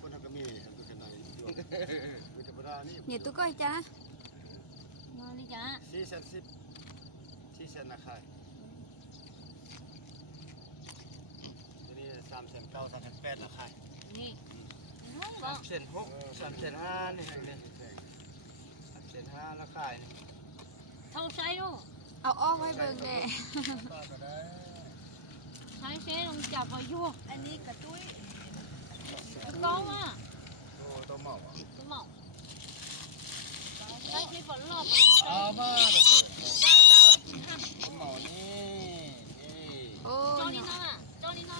คนทำก็มีดูกันได้ดูธรรมดานี่ nhiều tôi coi cha ngon đi chả 410 400นะค่ะทีนี้309 308นะค่ะ nè ngon bò 3,600 3,500นี่เลย3,500ราคานี่ thâu say luôn ao o hay bừng nè ก็ได้ say xe luôn chọc vào vô อันนี้กระตุ้ย cái con á ตัวหม้อ cái mỏng say xe vẫn lọp เอามาตัวหม้อนี่ ô cho đi nhỏ. nó à cho đi nó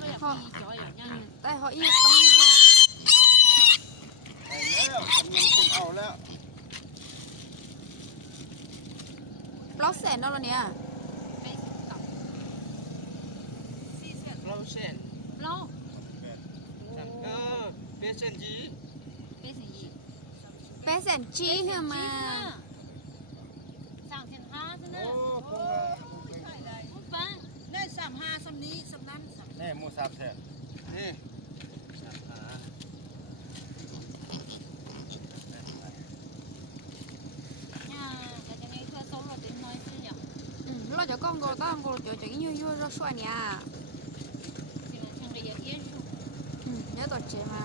nó là Họ- gì trời ơi nha tại họ yêu tông ra ไปแล้วกำลังเป็นเอาแล้ว lót sẻn đâu là nè cái cọc เราเส้น lo เออเป็นเส้นจี cái gì bé sẻn chi nữa màสั่งเส้นห้าซะ โอ้ เนอะ คงว่า คุณป้า ได้35ซ้ำนี้ซ้ำนั้นซ้ำ แน่หมู300,000 นี่ nhà cái này thưa sống rồi tính nói chứ nhở ừ, lo cho con cô tao cô cho cái như như lo xoay nè thì là thằng này giờ yên xuống ừ, nhớ tổ chế mà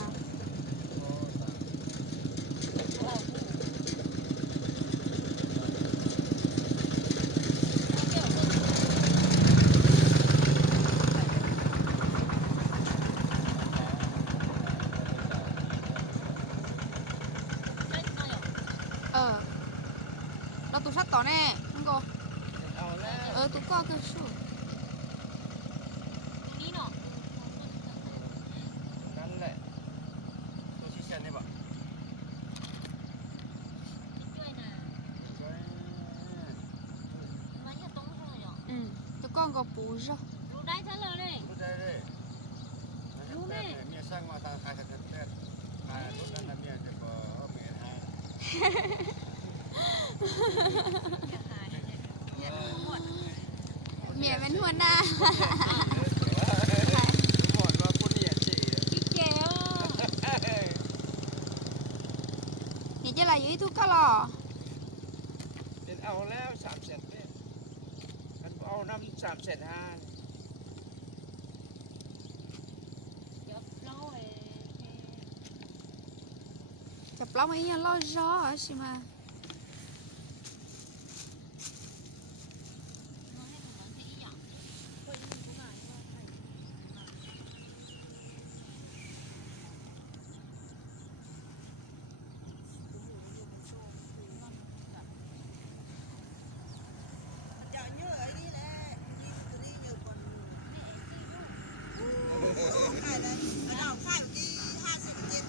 ờ lo tụi sắt tỏ nè không cô เอาแล้ว tụi co cơ su ní nọ นั่นแหละ ตัวชี้เส้นนี่บ่ chơi nè mà nhà tống rồi nhở ừ tụi con có bù rồi đủ đấy thế rồi đây รู้ได้เลยเมียสร้างมาทางขายกันแท้ขายรถนั้นเมียจะบ่เมียให้ mẹ vẫn huân na หมดว่าคนเนี่ยสิ chị kéoนี่จะอะไรอยู่ที่ทุกข์ก็หรอ เป็นเอาแล้ว300,000เนี่ยมันเอาน้ำ3,500 chụp lâu rồiจับปล้องไม่ยังรอรอใช่ไหม nó hay còn nói gì nhở Chợ nhớ ở đi nè, đi từ đi nhiều còn khai đây, ở đâu khai đi 2 cm.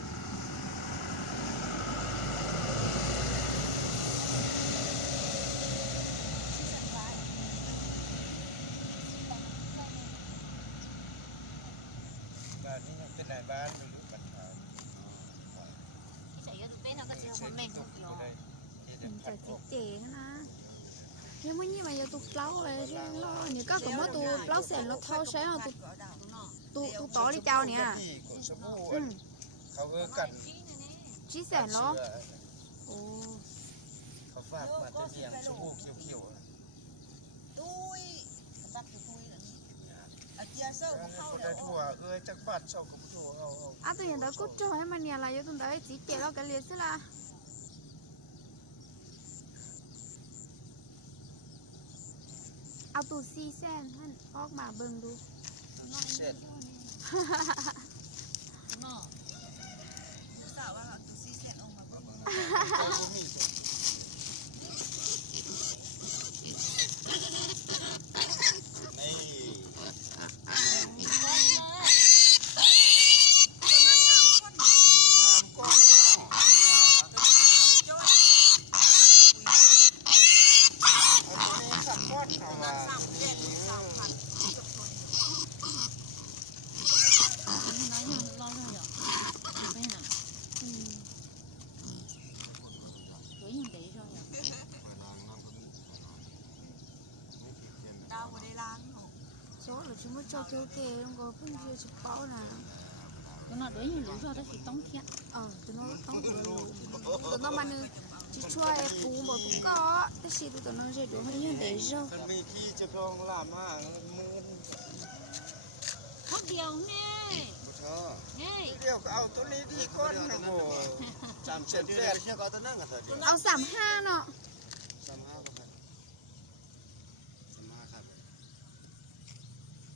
บ้านนี้ยังเป็นนายบ้านไม่รู้ปัญหา chạy ra tụi bên nó có chiều con mình không hiểu จะจีเจ๋นะยังไม่ยี่มาอยู่ตุกเล้าเลยใช่ไหมล่ะนี่ก็ผมว่าตุกเล้าเสร็จแล้วเท้าใช้เอาตุก đúng không ตุกต่อที่เจ้าเนี่ย ที่กดสบู่ อืม เขาเออกัน ชี้แสนเหรอโอ้ เขาฝากมาจะเลี้ยงสบู่เขียว Tui, bắt từ tui là ở kia sâu ๆ của เขา khâu ได้ là ทั่วเอ้ยจักบาทเช่ากับทั่วเอา à tôi hiện tại cút cho hay mà nhà làอยู่ตรงđấy chỉ kể lo cái liệt xí là เอาตูซีแซนท่านออกมาเบิ่งดู เส้น đúng không sao mà xí xẹn ông mà có เขาบ่มีนี่ 3 cm 3 cm 3 cm cho kêu kê không có phân chia chụp bao nè tụi nó đối như lũ cho tới khi tống thiệt tụi nó không được tụi nó mà nữ chỉ cho em phú một cũng có cái gì tụi nó sẽ đuổi như để rồi มันมีที่จะครองลามห้างมือ khóc điều nè บ่ชอบ nè เดี๋ยวก็เอาตัวนี้ดีก่อนนะโหสามเซน เดือ แป น ด เชื่อก็ตัวนั่งกันเถอะเดี๋ยว เอา35เนาะ 35ก็ครับ35ครับ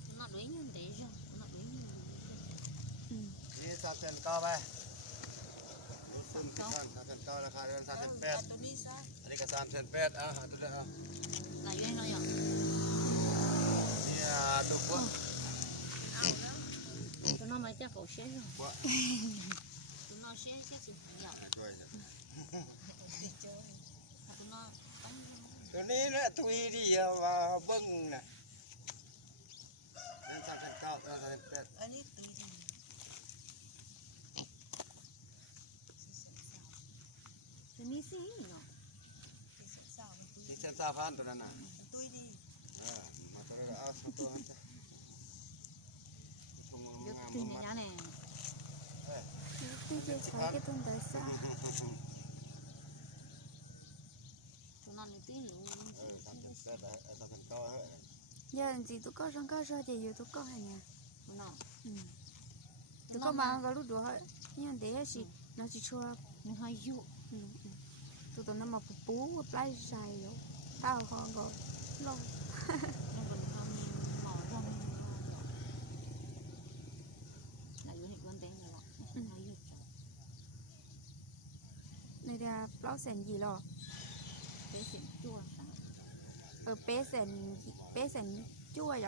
tụi nó đối như để rồi tụi nó đối như นี่3เซน9ไป3เซน9ราคาเดือน3เซน แต่ 8 ตัวนี้ซะ อันนี้ก็3เซน8เอาหาตัวเดียว là duyên rồi ạ เนี่ยดูกว่า tụi nó mới chắc cổ xế rồi ว่า tụi nó xế chắc chỉ phải dạo ช่วย tụi nó bánh ตัวนี้แหละตุยเดียวว่าเบิ้งน่ะ นั่น3เซน9ตัว3เซน8 อันนี้ตุยดี tụi ní xí rồi ที่เสาตุย 4เซน3,000ตัวนั้นน่ะ ตุยดี มาตัวเดียวเอาตัวนั้นจ้ะชง được งาม từ มา nhà nàyที่จะใช้cái tuần tới sao tụi nó lấy tí hiểu 3เซน8เอา3เซน9เฮ้ย giờ làm gì tụi con trong cơ sở thì giờ tụi con hay nè tụi nó tụi con mà có lúc đùa hơi nhưng để gì nó chỉ cho nó hơi dụ tụi nó mà bú play dài rồi tao không có lâu nó vẫn không mỏ rong là dụ hiện quan tên rồi ạ hơi dụ này là play sền gì rồi cái xịn chua bé sền chua vậy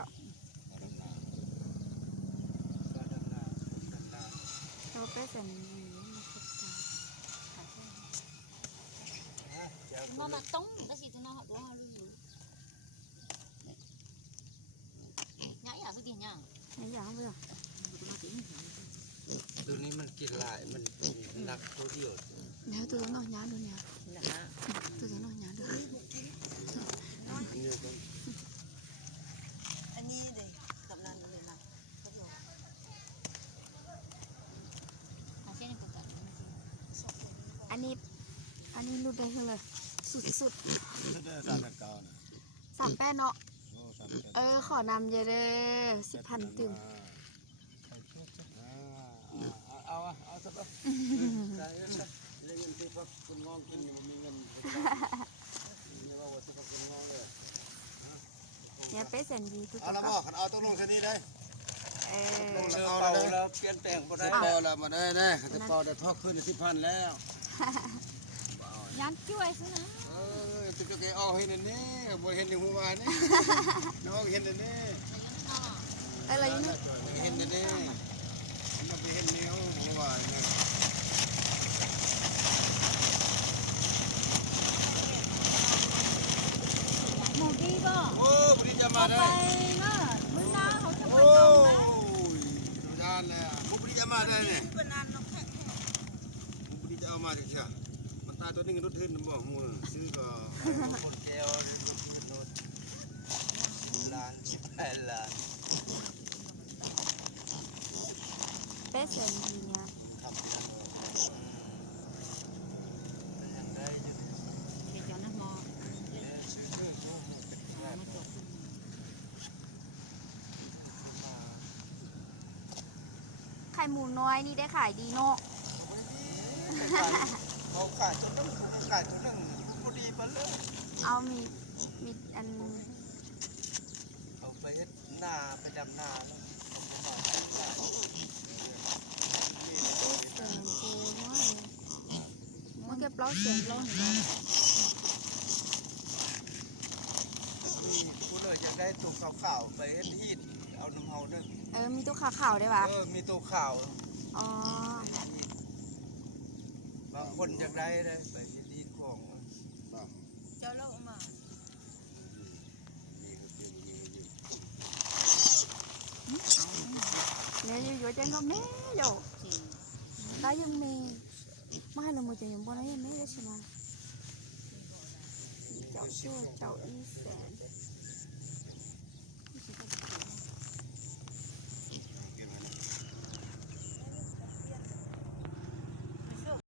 rồi bé sền gì nó mà tống cái gì tụi nó họ đua họ lưu nhảy à cái gì nhá này giờ không biết rồi tụi nó tính ตัวนี้มันกินหลายมันหนักตัวเดียว nếu tụi nó nhá được nhá là tụi nó nhá được อันนี้เลยกับนันเลยนะเขาบอก trên này cũng cả อันนี้รูดได้เลยสุด 3เซน9นะ ๆ38เนาะ โอ้3เซน ขอนำเยอะเด้อ10,000ตึง เอาซะป่ะได้เงินซื้อพักคุณงองกินอยู่มีเงินนี่ว่าซื้อพักคุณงองเลย เนี่ยเป๊ะแสนดีทุกค เอา น ละบ่คันเอาตกลงซะนี่ได้ เชื่อเป่าแล้วเปลี่ยนแปลงบ่ได้ ได้พอแล้วมาได้ได้จะพอได้ทอกขึ้น10,000แล้ว dán chuối xuống nè ตึกแกเอาเห็นนี่บ่เห็นในหัวนี่น้องเห็นนี่ อะไรอยู่นี่ เห็นนี่มันไปเห็นแนวหัวนี่ một đi cơ โอ้บริจามาได้ vậy đó bữa nào họ cho โอ้ quay đồng đấy ยยานแล้วบ่บริจามาได้เนี่ย เป็นนันนกแพะ บ่บริจามาได้เชียวมันตายตัวนึงรถขึ้นบ่ฮู้ซื้อก็ คนแก้วล้าน18 ล้าน เป๊ะแสนดีเนี่ย ครับมันยังได้อยู่ để cho nó mò ชื่อๆอยู่ nó chụp ไข่หมูน้อยนี่ได้ขายดีเนาะ เขาขายตัวนึงขายตัวนึงพอดีไปเลย เอามีอัน เอาไปเฮ็ดหน้าไปดำหน้าแล้วเอาไปหมักหน้า เป๊ะแสนดีน้อยมันแค่เปล่าแสน lo thì lo ผู้เลยอยากได้ตัวขาวๆไปเฮ็ดฮีดเอาน้ำเฮาเด้อ มีตัวขาวๆได้ปะ มีตัวขาว อ๋อบ างคนอยากได้เลยไปเฮ็ดฮีดของ เจ้าเล่ามา เนี่ยอยู่ๆจะงอมแม่อยู่ thì ได้ยังมีไม่ให้เราหมดจะยังบ่ได้ยังไม่ได้ใช่ไหมเจ้าชั่วเจ้าอีแสน